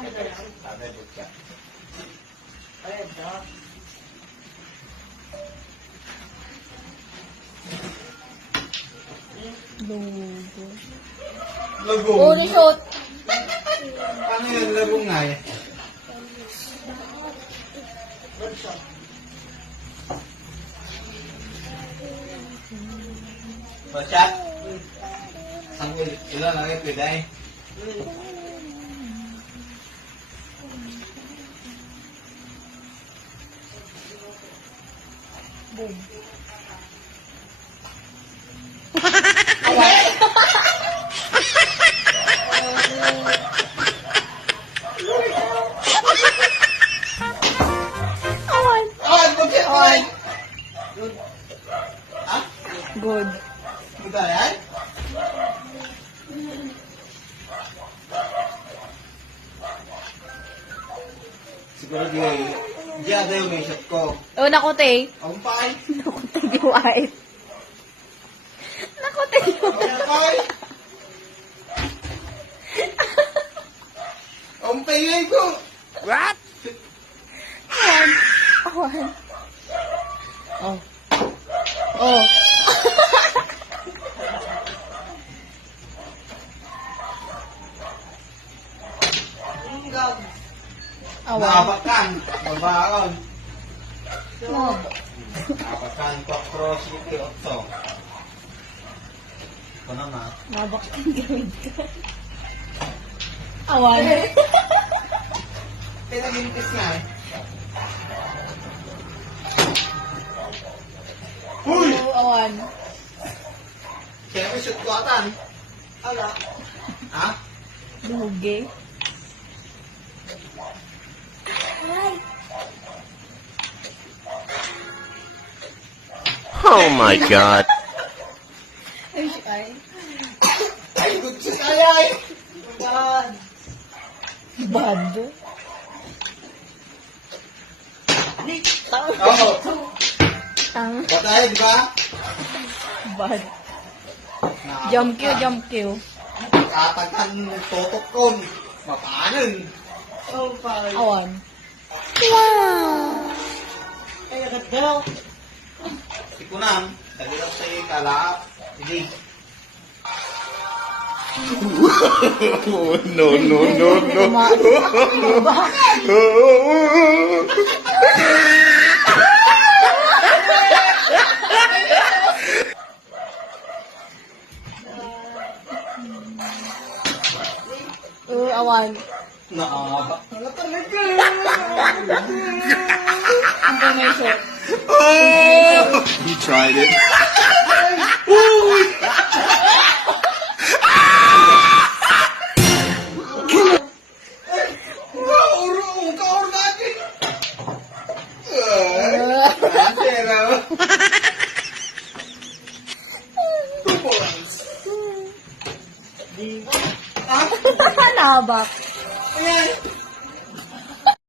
Sabi, butya. Lugo. Lagong. Oh, resort. Paano yung lagong nga eh? Basya? Sanggol, ilan lang yung piday? Boom. Awan. Awan, butya! Awan! Ha? Good. Buta yan? Siguro di ada yung may shot ko. Oh, nakote. Umpay! Nakote yung ay. Nakote yung Umpay! Umpay ngayon ko! What? Awan. Awan. Oh. Oh. Awan. Naabakan! Babaon! Mob. Naabakan ko cross yung Kyoto. Ito na na. Mabak kang gawin ka. Awan. Pinagintis nga eh. Uy! Oh, awan. Kaya may shoot ko atan. Ala. Ha? Lugi. Oh my god. Ay, ay. Ay, good shot ay ay! God! Bad. Oo. Tang. Batay, di ba? Bad. Jump kill, jump kill. Katagan totok kon. Mapaanan. Oh, pare. Awan. Wow. Ay, agad daw. Ikunan. Kalilang sa'yo kala. Hindi. No, no, no, no. Awan. Naabak na talaga. Ang may shot. He tried it. Urong kaur natin. Pero. 2 points. Nabak. Eh,